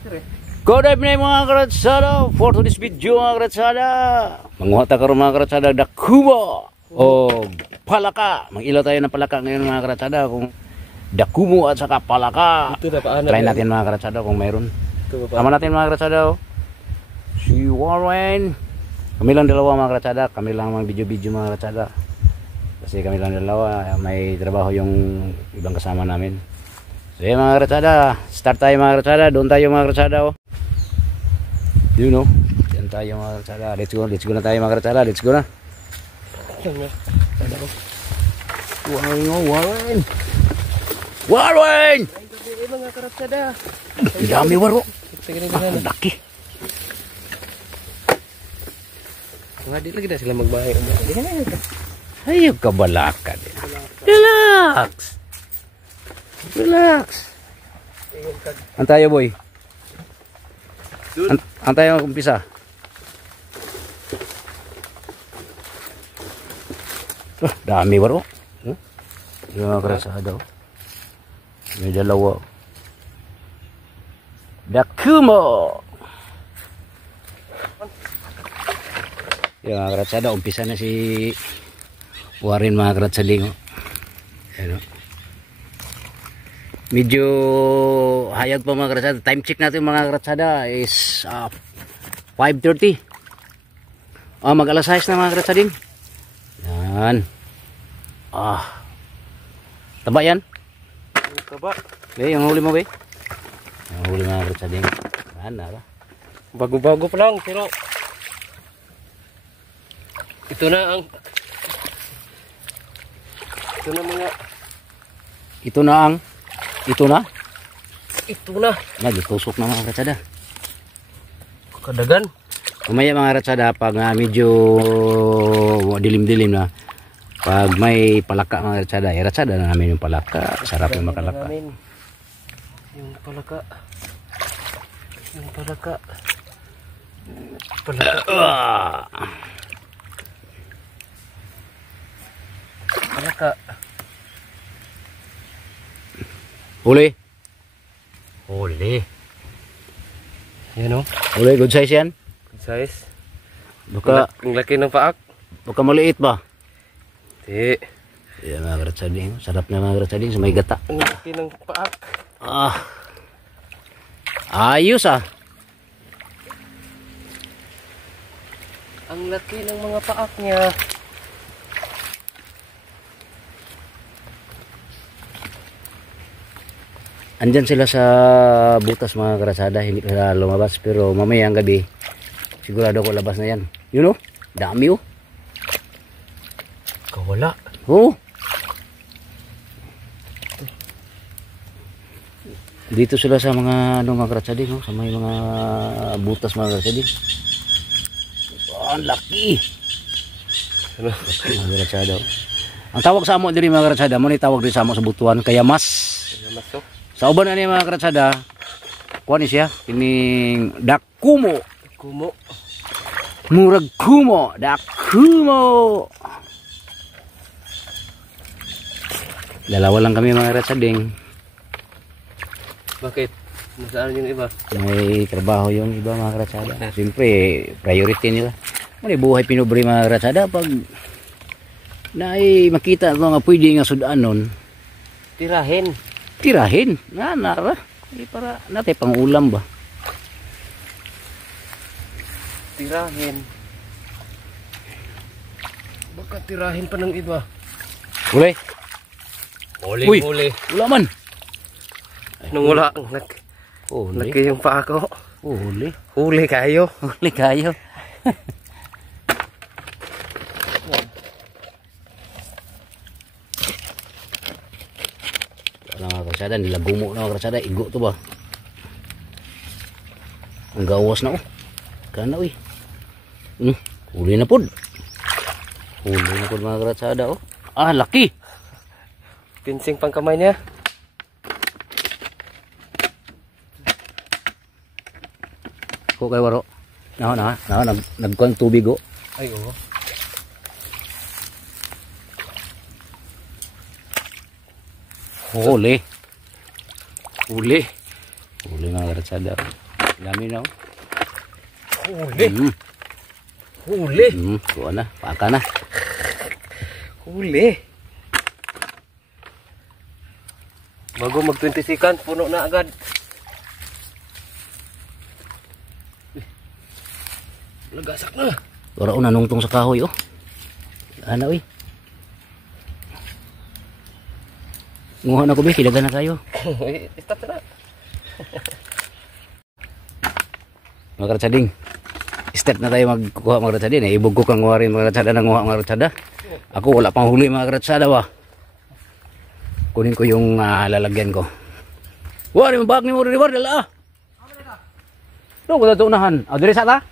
Good evening mga karatsada. For today's video mga karatsada, manguha ta karon mga karatsada dakumo o palaka. Mag-ilaw tayo ng palaka ngayon mga karatsada, kung dakumo at saka palaka. Try natin mga karatsada kung mayroon. Tama natin mga karatsada. Si Warren. Kami lang dalawa mga karatsada, kami lang mga video-video mga karatsada. Kasi kami lang dalawa, may trabaho yung ibang kasama namin. So yeah, mga karatsada, start tayo mga karatsada. Doon tayo mga karatsada. You know, yan tayo mga karatsada. Let's go na tayo mga karatsada. Let's go na. Warren! Ay mga karatsada. Dami waro. Ang laki. Nga di lagi na sila magbahay. Ayaw ka balaka. Relax. Relax. Antay boy. Antay ang umpisa. Dami waro. Yung mga karatsada. May dalawa. Dakumo. Yung mga karatsada, umpisa na si Warren mga karatsading. Ayan o. Medyo hayag pa mga karatsada. Time check natin mga karatsada is 5:30. Mag-alas 6 na mga karatsading. Yan. Taba yan? Taba. Yung huli mo ba? Yung huli mga karatsading. Yan na ba? Bago-bago pa lang pero ito na ang nagitusok na mga karatsada. Kadagan. Kumaya mga karatsada, pag medyo dilim-dilim na, pag may palaka mga karatsada, iratsada na namin yung palaka. Sarap yung makalaka. Yung palaka. Huli. Yan o. Huli, good size yan. Good size. Ang laki ng paak. Baka maliit ba? Di. Yan mga karatsading. Sarap na mga karatsading sa may gata. Ang laki ng paak. Ayos Ang laki ng mga paak niya. Andyan sila sa butas mga karatsada, hindi pa sila lumabas, pero mamaya ang gabi sigurado ko labas na yan. You know, dami oh. Kawala. Oh. Dito sila sa mga mga karatsading, sa may mga butas mga karatsading. Ang laki. Mga karatsada. Ang tawag sa amo diri mga karatsada, mo ni tawag diri sa amo sa butuan kaya mas. Sa uban na niya mga karatsada, kuha ni siya, kining dakumo. Murag kumo, dakumo. Dalawa lang kami mga karatsading. Bakit? Nasaan yung iba? May trabaho yung iba mga karatsada. Siyempre, priority nila. May buhay pinubri mga karatsada pag makita mga pwede nga sudaan nun. Tirahin. Ba? Para natin pang ulam ba? Tirahin. Baka tirahin pa ng iba. Huli. Huli. Wala man. Nung wala. Huli. Laki yung paa ko. Huli. Huli kayo. Mga karsada, nilagumo na mga karsada, igo to ba? Ang gawas na oh. Kana uy. Huli na pod mga karsada oh. Laki. Pinsing pang kamay niya. Ko kay waro. Nagkuang tubig oh. Ay oo. Huli. Huli mga karatsada. Dami na. Huli. Huli. Kuha na, paka na. Huli. Bago mag 20 seconds, puno na agad. Lagasak na. Ora una nungtong sa kahoy oh. Ana uy. Nguha na ko be, kilagan na kayo. Stop na. Mga karatsading. Step na tayo magkuha mga karatsada. Ibog ko kang nguha rin mga karatsada na nguha mga karatsada. Ako wala pang huli mga karatsada ba. Kunin ko yung lalagyan ko. Wari mabag ni mo rin war dala. Ito ko na unahan. Dire sa ta?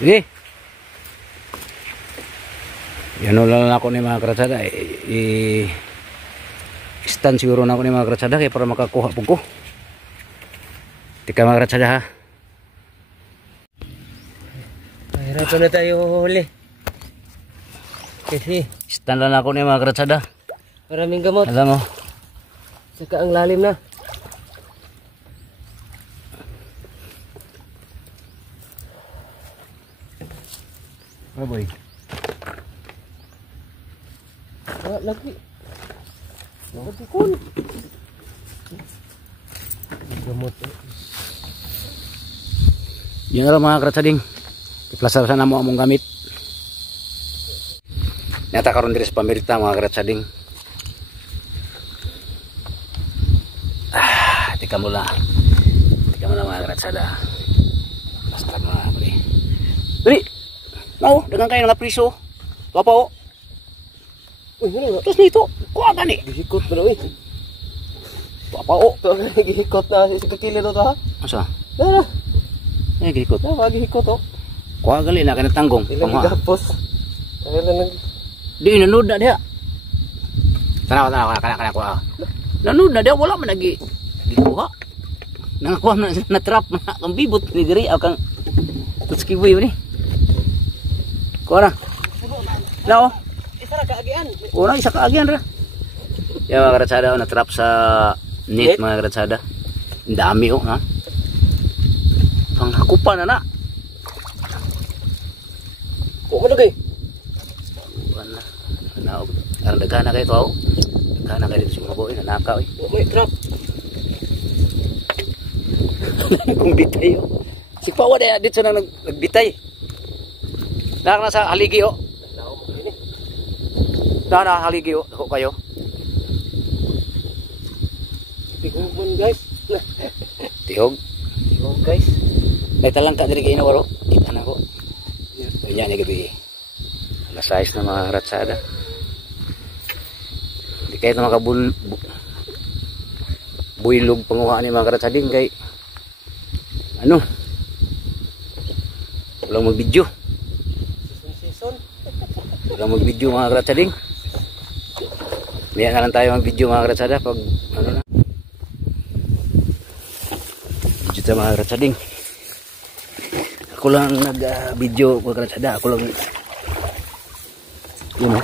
Sige. Yan lang ako ni mga karatsada. Stand siguro na ako ni mga karatsada kaya para makakuha po ko. Tika mga karatsada ha. Mahirapan na tayo huli. Kasi Stand lang ako ni mga karatsada. maraming gamot. Alam mo. Saka ang lalim na. Boy. Lagi. Lagi kun. Gamot. Yan lang mga karatsading. Iplasar sana mo among gamit. Nyata karon diri sa pamirita mga karatsading. Tika mo lang. Tika mo lang mga karatsada. Basta mga bali. Bali. Mau, dagang kayo nga priso. Tuwa pa o. Uy, ano nga? Tapos nito, kuha gani. Gihikot mo na, uy. Tuwa pa o. Ito ang gihikot na sa kakilid ito, ha? Asa? Dara. Eh, gikot. Dara, gihikot, oh. Kuha gali na kanatanggong. Ilang gapos. Kaya lang nag... Di, nanood na diha. Tanaw, kana. Nanood na diha, wala man lagi. Gikuha. Nakakuha na trap na kang bibot. Nigiri, kang tutskiboy ni. Kuha na. Na o. Isa na kaagian. Una, isa kaagyan ra. Yung mga karatsada, na-trap sa net mga karatsada. Ang dami o, ha? Panghakupa na na. Kung ano kayo? Wala. Naog. Karang dagana kayo to, dagana kayo dito sa mga boy, nanakaw eh. May trap. Kung bitay o. Si Pawa na dito na nagbitay. Nakak na sa haligi o. Na haligi o. Ako kayo. Tigugon, guys. Tihog. Tigugon, guys. May talang ka diri kayo na waro. Kita na ko. Yan yung gabi. Alas 6 na mga karatsada. Hindi kayo na builog panguhaan ni mga karatsading kay ano? Walang mag-video. Season. Walang mag-video mga karatsading. Maya na lang tayo mag-video mga karatsada pag ano na. Video tayo mga karatsading. Ako lang nag-video mga karatsada. Ako lang yun o.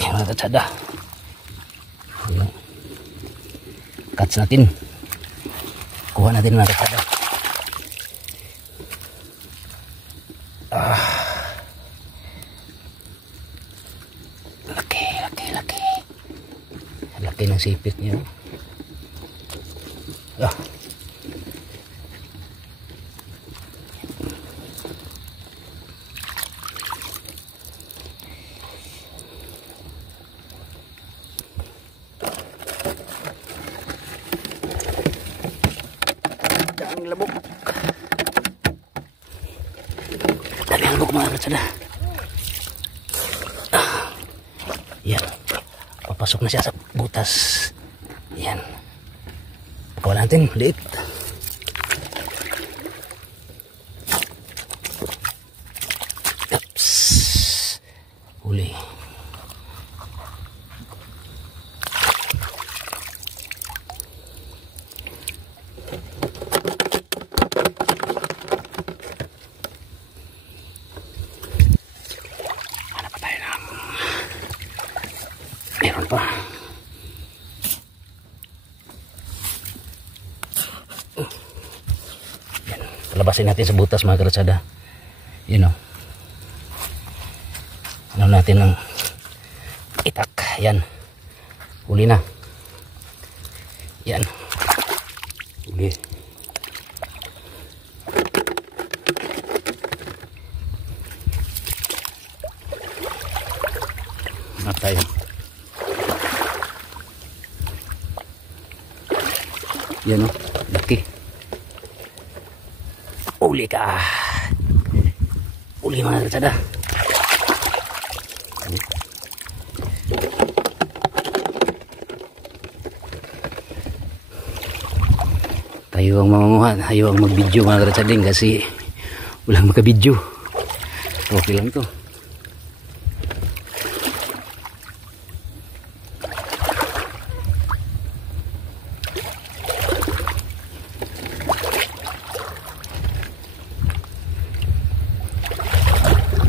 Mga karatsada. Cuts natin. Kuha natin mga karatsada. Laki ng sipit niya. Daming labok. Daming labok mga karatsada. Yan. Papasok na siya sa butas. Yan. Pakawalan natin. Liit. Ups. Huli. Hanap pa tayo ng Meron pa. Yan. Palabasin natin sa butas mga karatsada. Yun o. Ano natin ng itak. Yan. Huli na. Yan. Huli. Hanap tayo. Yan o. Laki. Uli ka. Uli mga karatsada. Tayo ang mamanguhan, tayo ang mag-video mga karatsading kasi walang maka-video. Okay lang to.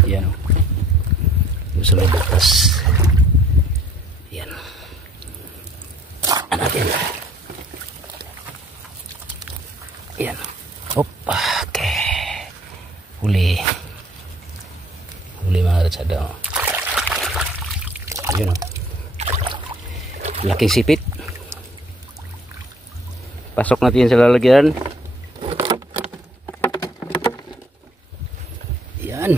Yan o. Yung sa may butas. Yan. Anatin. Yan. Opa. Okay. Huli. Huli mga karatsada. Yun o. Laking sipit. Pasok natin sa lalagyan. Yan.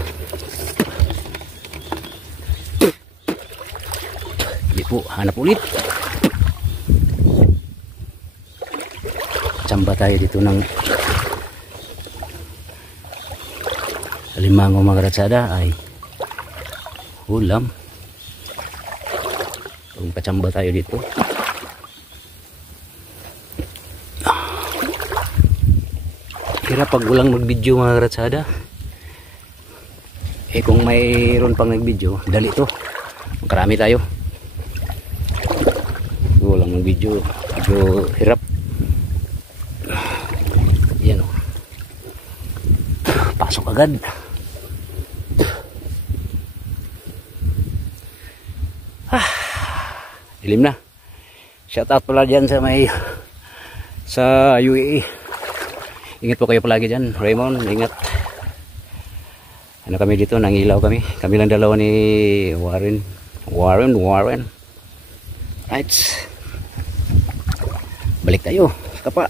Hindi po. Hanap ulit. Tsamba tayo dito ng alimango mga karatsada ay ulam. Kung patsamba tayo dito. Hirap pag ulang mag-video mga karatsada. Eh kung mayroon pang nag-video, dali to. Makarami tayo. Ulang mag-video, medyo hirap. Yan o. Pasok agad. Dilim na. Shout out pala dyan sa UAE. Ingat po kayo palagi dyan. Raymond, ingat. Ano kami dito, nangilaw kami. Kami lang dalawa ni Warren. Right. Balik tayo sa kapa.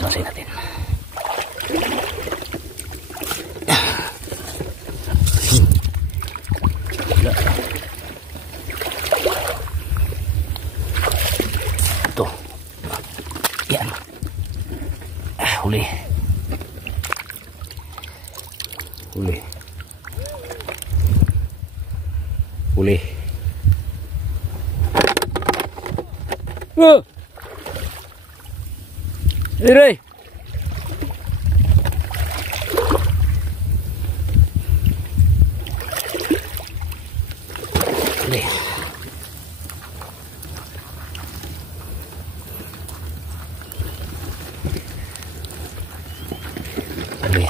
Babasin natin. Ito. Yan. Huli. Huli. Huli. Oh! Iray. Huli. Huli.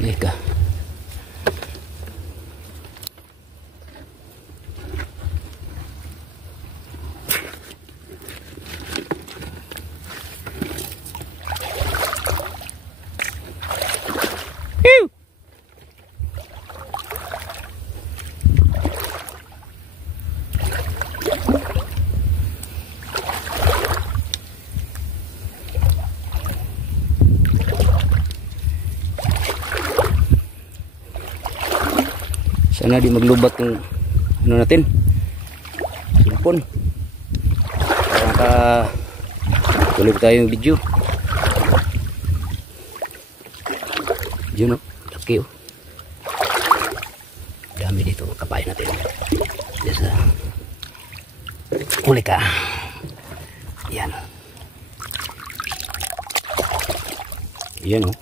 Huli ka. Sana di maglubat yung ano natin, cellphone. Para tuloy tayo yung video. Yun o, laki o. Dami dito, kapain natin. Yes, huli ka. Yan. Yan oh.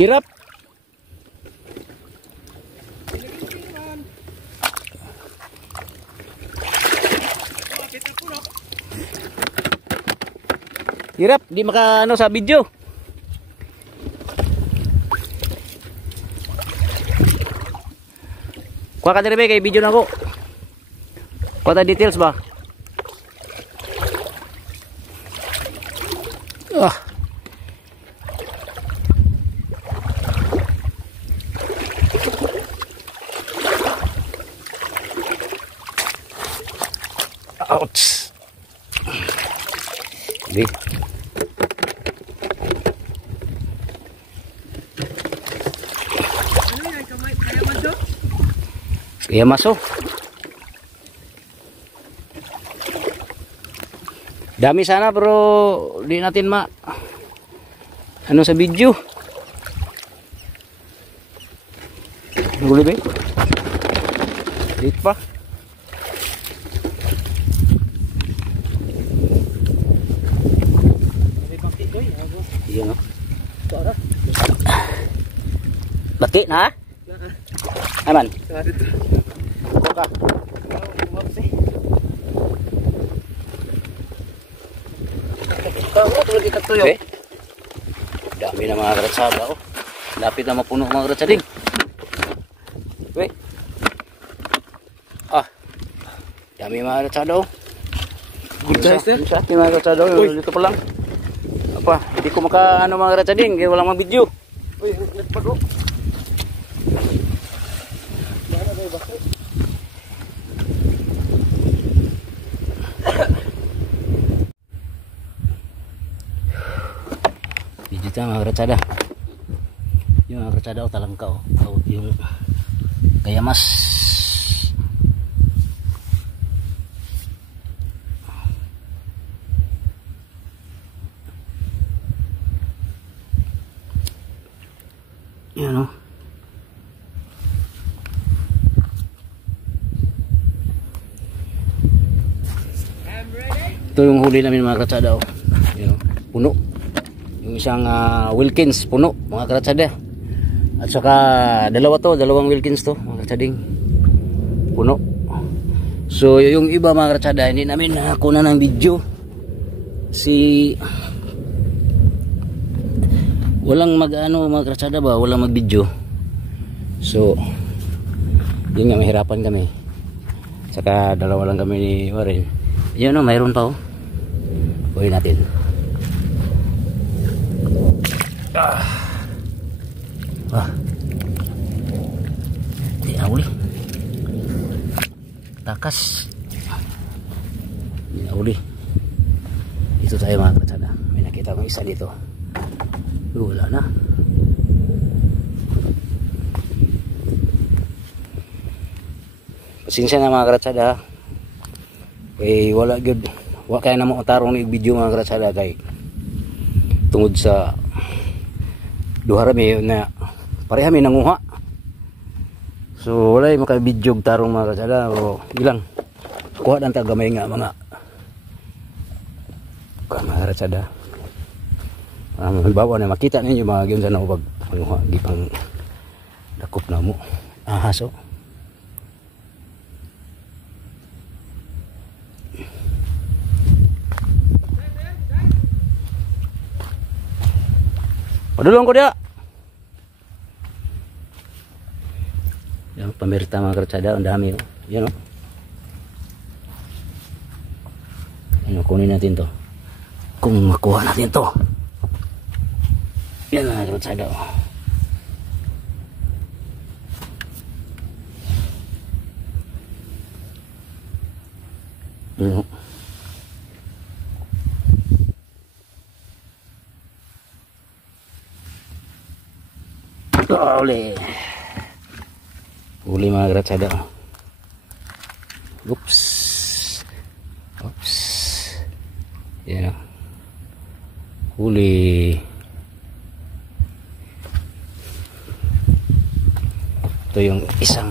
Hirap. Hirap, di maka ano sa video. Kuha ka diri be kay video na ko. Kuha ta details ba? Ah. Ouch. Di. Kaya maso. Dami sana pero di natin ano sa video. Huli ba? Dito pa. Iya no. Bati na? Aman. Buka. Kamu tuloy kita tuyo. Dami na mga karatsada oh. Lapit na mapuno mga karatsading. We. Ah. Dami mga karatsada oh. Good size eh. Sa ating mga karatsada oh. Dito pa lang. Apa, hindi ko ano mga karatsading kaya walang mag-video. Uy, nagpago. Video tayo mga karatsada. Yung mga karatsada o talangka o. Yung kaya mas yan o. Ito yung huli namin mga karatsada o. Yan o. Puno. Yung isang Wilkins puno mga karatsada. At saka dalawang Wilkins to mga karatsading. Puno. So yung iba mga karatsada hindi namin nakuha ng video. Walang mag-ano mga karatsada ba, walang mag-video. So yun nga, mahirapan kami. Saka dalawa lang kami ni Warren. Yun o, mayroon pa o. Uwi natin. Di nauli. Takas. Di nauli. Dito tayo mga karatsada. May nakita kong isa dito. Wala na. Pasensya na mga karatsada. Kay wala good. Wala kaya na mo tarong ni video mga karatsada kay tungod sa duha rami na pareha mi nanguha. So wala yung maka-video tarong mga karatsada o ilang kuha dan ta gamay nga mga karatsada. Halimbawa na makita ninyo mga gyud sana pag panguha gipang dakop na mo ahaso. Padulong ko dia. Yang pemirsa mga karatsada ang dami oh. Yan oh. Ano kunin natin to. Kung makuha natin to. Yan mga karatsada oh. Yan oh. Uli mga karatsada. Oops. Oops. Yan. Uli. Ito yung isang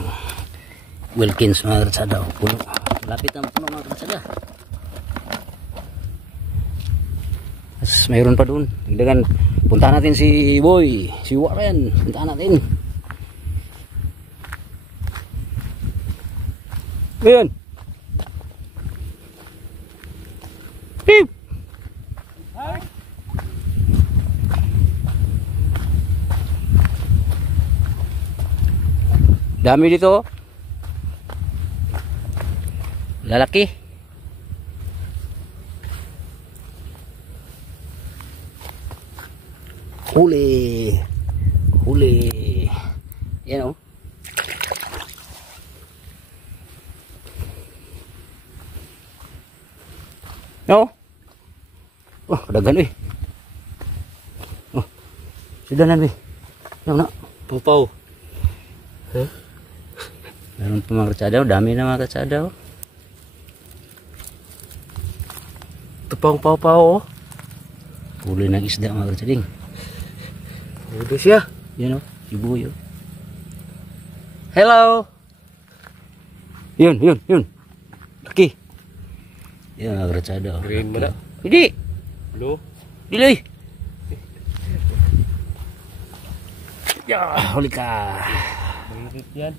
Wilkins mga karatsada. Puno. Lapit ang puno mga katsada. Tapos mayroon pa doon. Dagdagan, puntahan natin si Boy, si Warren. Puntahan natin. Ayan. Beep. Dami dito. Lalaki. Huli. Huli. Yan o. No? Oh, kadagan eh. Oh. Sudanan eh. Yan na. Pupaw. Huh? Meron pa mga katsada. Dami na mga katsada. Tupang paw-paw oh. Huli ng isda mga katsading. Udah siya. Yan o. Si Boy o. Hello. Yun. Laki. Yan mga katsada. Green mo na. Hindi. Blue. Diloy. Ya, huli ka. Mayroon yan.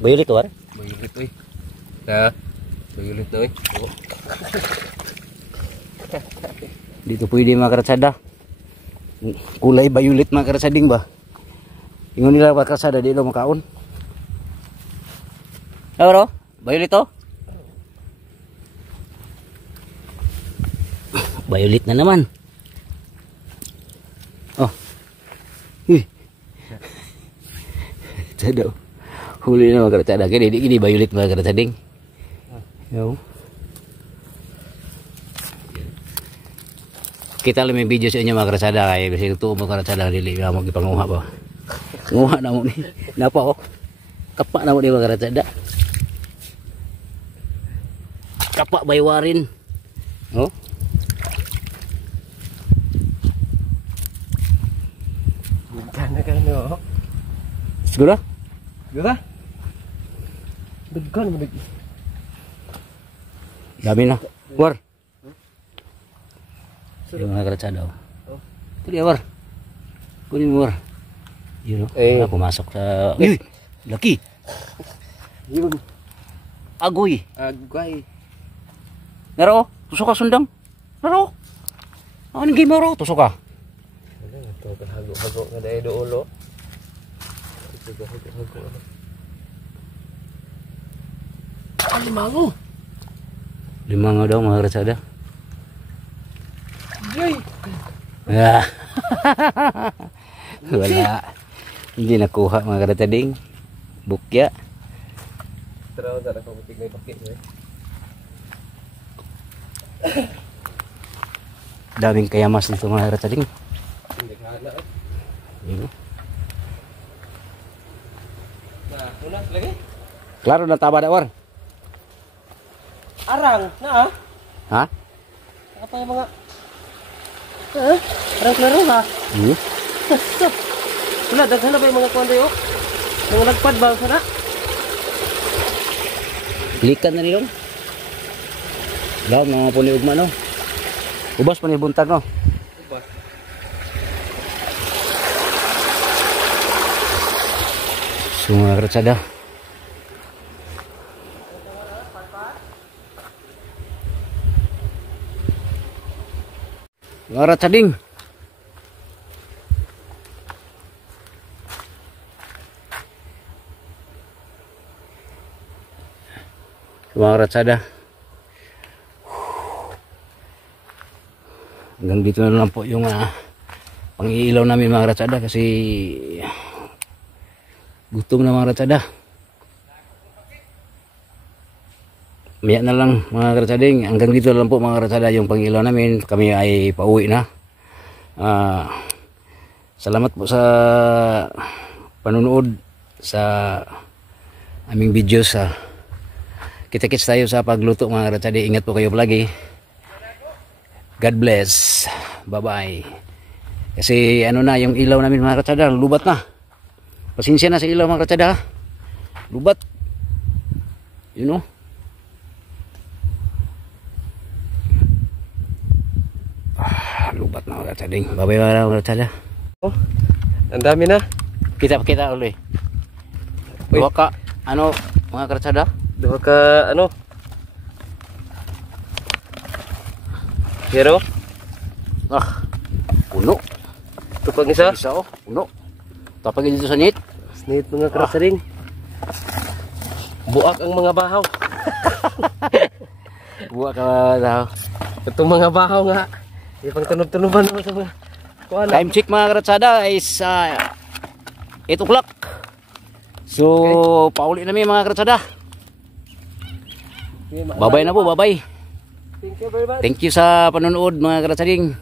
Bayulit ka, War? Mayroon eh. Ha? Mayroon na eh. Oh. Dito pwede mga karatsada. Kulay bayulit mga karatsading ba? Ingon nila mga karatsada, di lang makaon. Bro, bayulit to? Bayulit na naman. Oh. Hih. Tsada. Huli na mga karatsada. Kaya ini bayulit mga karatsading. Yo. Kita lang may video sa inyo mga karatsada. Kaya kasi ito mga karatsada. Dili na mag-ipanguha ba. Nguha na mo ni. Napa oh. Kapa na mo ni mga karatsada. Kapa baywarin. Oh. Gana. Siguro? Gana? Dagkan mo lagi. Dami na. War. Yung mga karatsada. Oh. Ito dia War. Kunin mo War. Yun o. Eh. Pumasok sa... Uy! Laki! Yun. Agoy! Agay. Naro, tusok ka sundang. Naro. Ano yung game mo ro? Tusok ka. Ito kan hago-hago nga dahil do ulo. Ito hago-hago. Alimango. Lima nga daw mga karatsada. Yay. Ah. Wala. Hindi nakuha mga karatsading. Bukya. Tara na ako butik na pakit eh. Daming kayamas dito mga karatsading. Hindi ka na eh. Yun. Nah, una lagi. Klaro na taba da War. Arang na ah. Ha? Apa yung mga arang-klaro ha? Hmm? Wala, daghan na ba yung mga kuwan tayo? Mga nagpad ba sana? Likan na nilong. Lahat mga puni ugma no. Ubas pa ni buntag no. Ubas. So mga karatsada. Mga karatsading. Mga karatsada. Hanggang dito na lang po yung pang-iilaw namin mga karatsada kasi gutom na mga karatsada. Maya na lang mga karatsading. Hanggang dito na lang po mga karatsada yung pang-iilaw namin. Kami ay pauwi na. Salamat po sa panunood sa aming videos. Kita-kits tayo sa pagluto mga karatsada. Ingat po kayo palagi. God bless. Bye-bye. Kasi ano na, yung ilaw namin mga katsada, lubat na. Pasensya na sa ilaw mga katsada. Lubat. You know? Lubat na mga katsada. Bye-bye mga katsada. Oh, ang dami na. Kita ulit. Dua ka, ano mga katsada? Duha ka ano? Hero? Puno. Ito pang isa? Isa oh, puno. Tapos dito sa net. Snake mga krasaring. Buak ang mga bahaw. Buwa ka daw. Itong mga bahaw nga. Ipang tunog-tunuban naman sa mga kuhala. Time check mga katsada is 8 o'clock. So, pauli na mga katsada. Bye-bye na po, bye-bye. Thank you very much. Thank you sa panonood mga karatsading.